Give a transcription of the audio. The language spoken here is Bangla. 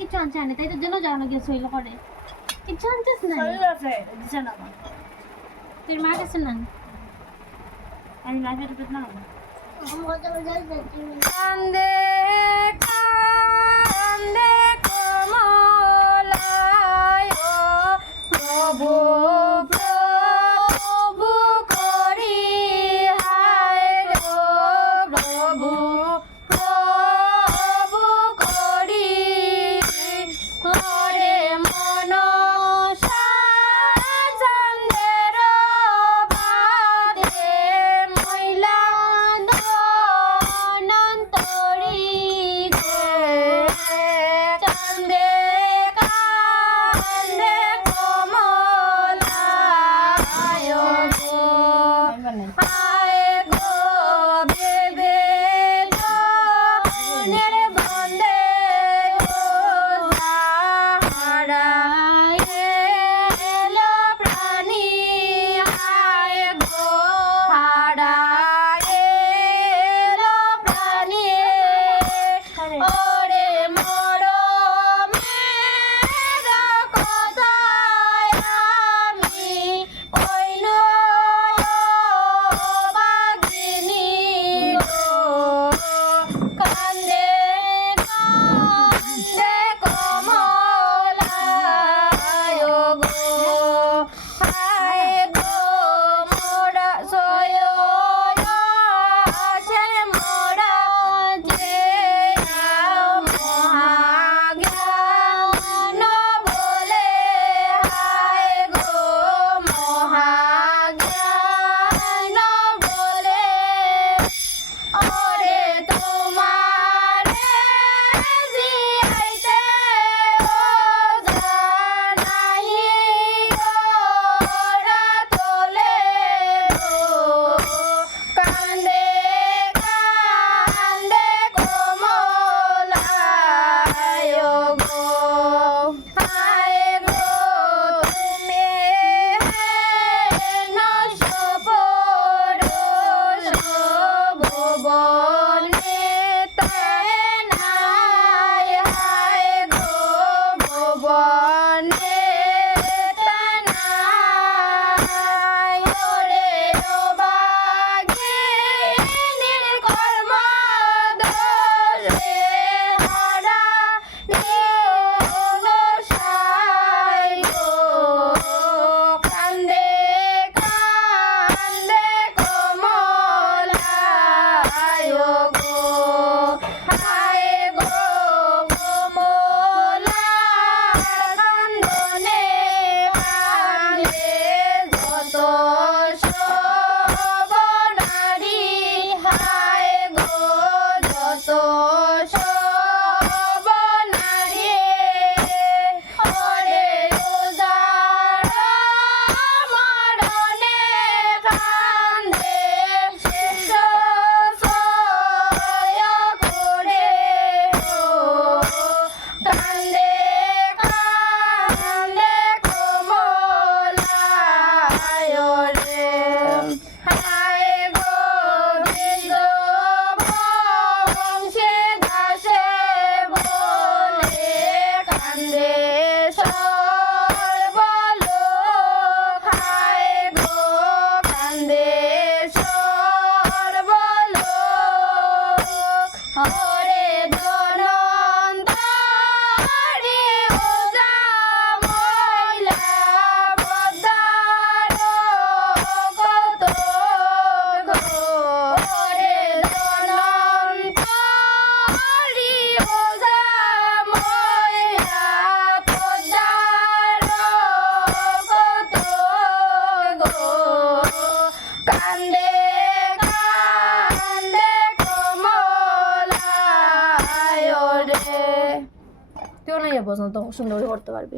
কিছু আনছে আনে তাই তোর জন্য যাওয়া গেছে হইলো করে কিছু আনছিস না তোর মা কাছে না আমি না খেতে পেত না কান্দে কান্দে কমলায় প্রভু প্রভু করি হায় গো প্রভু প্রভু করি হরে মন চন্দ্রের বাদে মহিলা অনন্তরী চন্দে কান্দে কমলায় গো আয় গো বেবে জনের বন্দে গো সাহারায় এলো প্রাণী আয় গো হারায় এলো প্রাণী ওরে মরমের কথায় আমি কইন বাগিনী গো কান্দে কান্দে কমলায় গো হায় গো মোরা সয়সে মোরা যে মহাজ্ঞান বলে হায় গো মহাজ্ঞান বলে ওরে তোমারে জিয়াইতে ও জানাই গোরা তোলে গো কান্দে কান্দে কমলায় গো হায় গো তুমি হেন সপরশ ভুবনে তাই হায় গো ভুবনে তাই ওরে অবাগিনীর কর্ম দোষে হারা নিয়নসাই গো কান্দে কান্দে কমলায় গো হায় গো কমলা কান্দনে কান্দে যত সব নারী হায় গো যত সব নারী ওরে উজাড় মরণে কান্দে শেষ সয় করে গো কান্দে কান্দে কমলায় রে হায় গো বৃন্দ বংশে দাসে বলে কান্দে সর্বলোক হায় গো কান্দে সর্বলোক ওরে ধনন্তরী ওজা মহিলা পদ্মার কত গো ওরে ধনন্তরী ওজা মহিলা পদ্মার কত গো কান্দে কান্দে কমলায় রে তুইও না পছন্দ সুন্দর করতে পারবি।